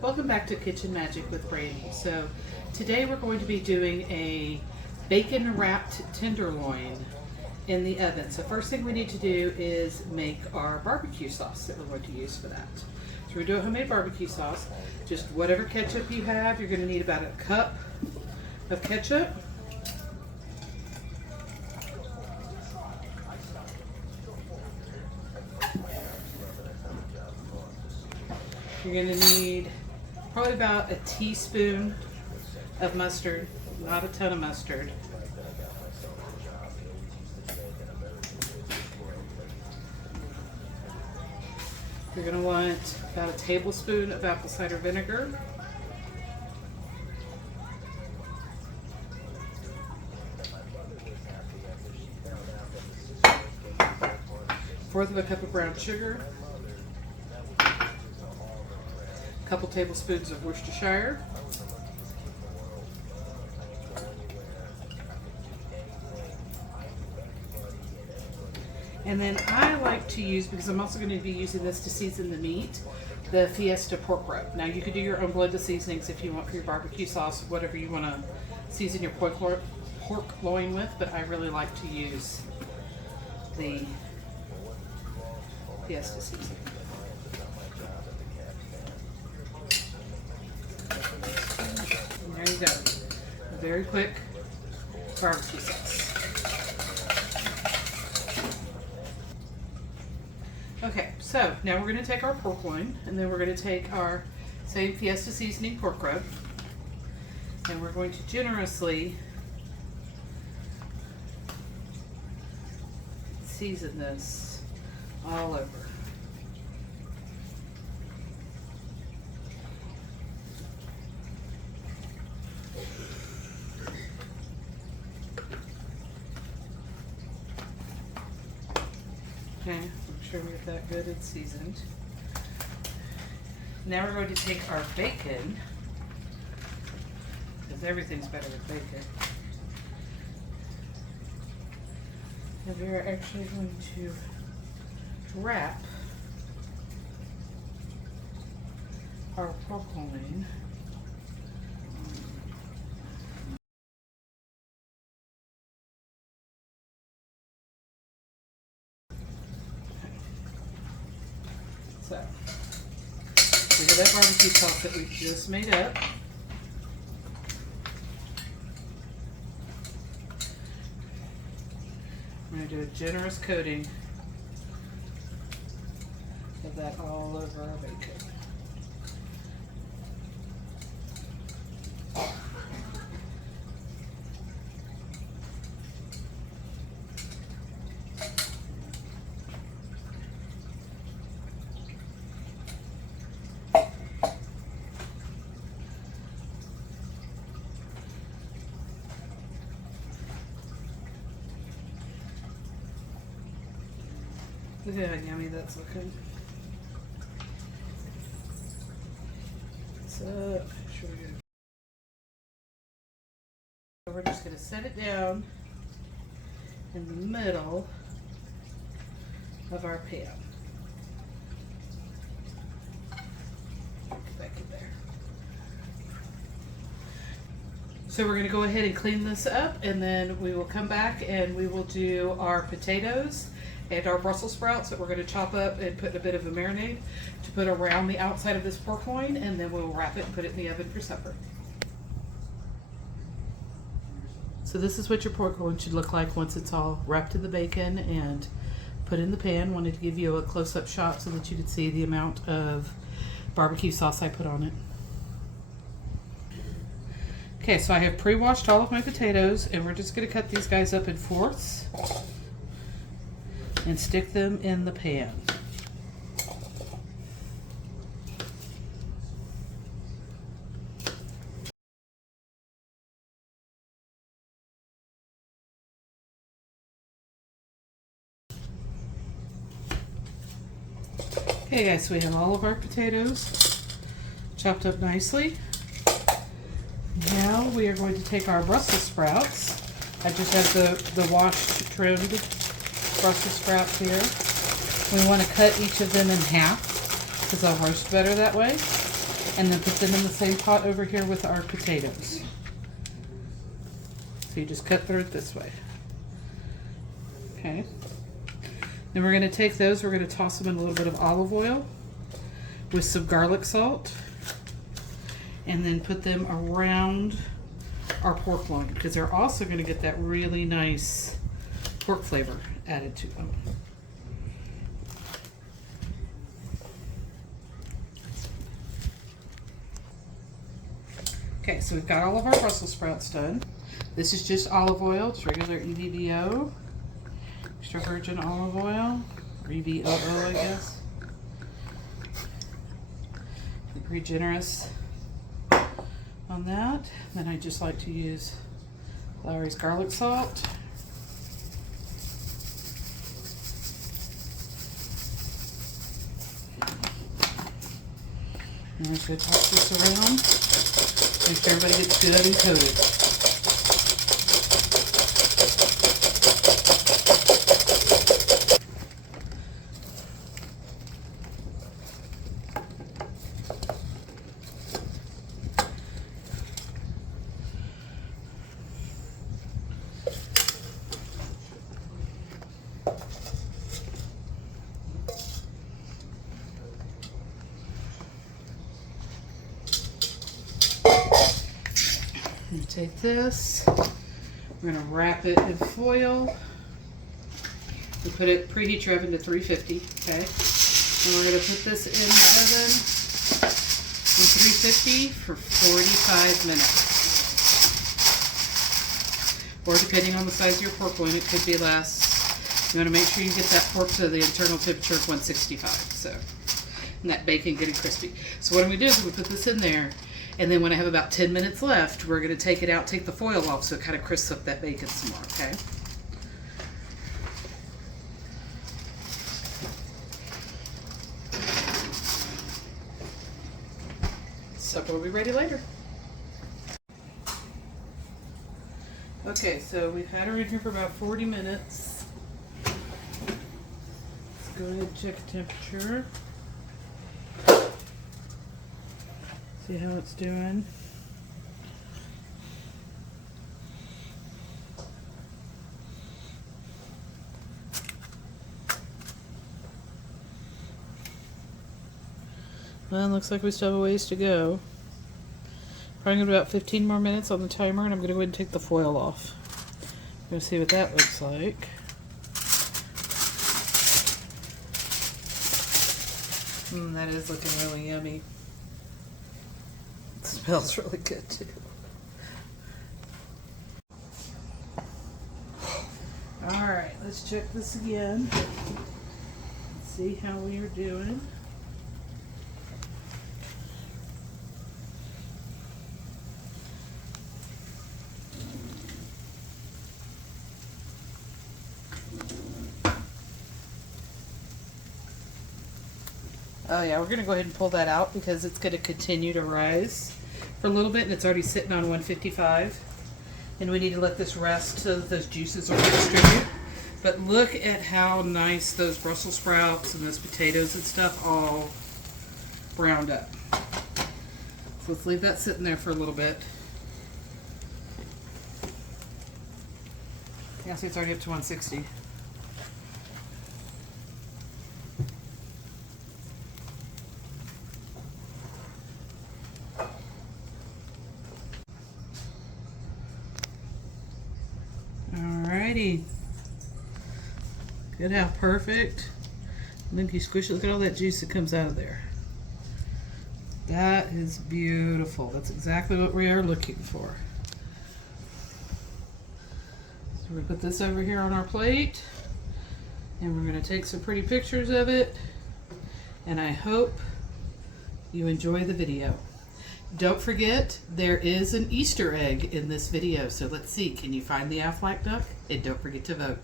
Welcome back to Kitchen Magic with Brandy. So today we're going to be doing a bacon wrapped tenderloin in the oven. So first thing we need to do is make our barbecue sauce that we're going to use for that. So we're doing homemade barbecue sauce. Just whatever ketchup you have, you're going to need about a cup of ketchup. You're going to need probably about a teaspoon of mustard, not a ton of mustard. You're going to want about a tablespoon of apple cider vinegar. Fourth of a cup of brown sugar. A couple tablespoons of Worcestershire. And then I like to use, because I'm also going to be using this to season the meat, the Fiesta pork rub. Now you could do your own blended seasonings if you want for your barbecue sauce, whatever you want to season your pork loin with, but I really like to use the Fiesta seasoning. And there you go. A very quick barbecue sauce. Okay, so now we're going to take our pork loin, and then we're going to take our same Fiesta seasoning pork rub, and we're going to generously season this all over. Okay, make sure we get that good and seasoned. Now we're going to take our bacon, because everything's better with bacon. And we're actually going to wrap our pork loin . So, we have that barbecue sauce that we just made up. I'm going to do a generous coating of that all over our bacon. Look at how yummy that's looking. So, we're just going to set it down in the middle of our pan. Get back in there. So we're going to go ahead and clean this up, and then we will come back and we will do our potatoes and our Brussels sprouts that we're going to chop up and put in a bit of a marinade to put around the outside of this pork loin, and then we'll wrap it and put it in the oven for supper. So this is what your pork loin should look like once it's all wrapped in the bacon and put in the pan. Wanted to give you a close-up shot so that you could see the amount of barbecue sauce I put on it. Okay, so I have pre-washed all of my potatoes, and we're just going to cut these guys up in fourths and stick them in the pan. Okay guys, so we have all of our potatoes chopped up nicely. Now we are going to take our Brussels sprouts. I just have the washed, trimmed Brussels sprouts here. We want to cut each of them in half because they'll roast better that way. and then put them in the same pot over here with our potatoes. So you just cut through it this way. Okay. Then we're going to take those, we're going to toss them in a little bit of olive oil with some garlic salt, and then put them around our pork loin, because they're also going to get that really nice pork flavor added to them. Okay, so we've got all of our Brussels sprouts done. This is just olive oil, just regular EVVO, extra virgin olive oil, or EVOO, I guess. Pretty generous on that. Then I just like to use Lowry's garlic salt. And I'm just going to toss this around. Make sure everybody gets good and coated. You take this, we're going to wrap it in foil. We put it, preheat your oven to 350, okay? And we're going to put this in the oven on 350 for 45 minutes. Or depending on the size of your pork loin, it could be less. You want to make sure you get that pork to the internal temperature of 165, so, and that bacon getting crispy. So what I'm going to do is we put this in there, and then when I have about 10 minutes left, we're going to take it out, take the foil off so it kind of crisps up that bacon some more, okay? Supper will be ready later. Okay, so we've had her in here for about 40 minutes. Let's go ahead and check temperature. See how it's doing. Well, it looks like we still have a ways to go. Probably about 15 more minutes on the timer, and I'm going to go ahead and take the foil off. I'm going to see what that looks like. That is looking really yummy. It smells really good too. Alright, let's check this again. Let's see how we are doing. Oh yeah, we're going to go ahead and pull that out because it's going to continue to rise for a little bit, and it's already sitting on 155. And we need to let this rest so that those juices will distribute. But look at how nice those Brussels sprouts and those potatoes and stuff all browned up. So let's leave that sitting there for a little bit. Yeah, see, it's already up to 160. Alrighty. Good, how perfect. And then if you squish it, look at all that juice that comes out of there. That is beautiful. That's exactly what we are looking for. So we put this over here on our plate, and we're going to take some pretty pictures of it, and I hope you enjoy the video. Don't forget, there is an Easter egg in this video, so let's see, can you find the Aflac duck? And don't forget to vote.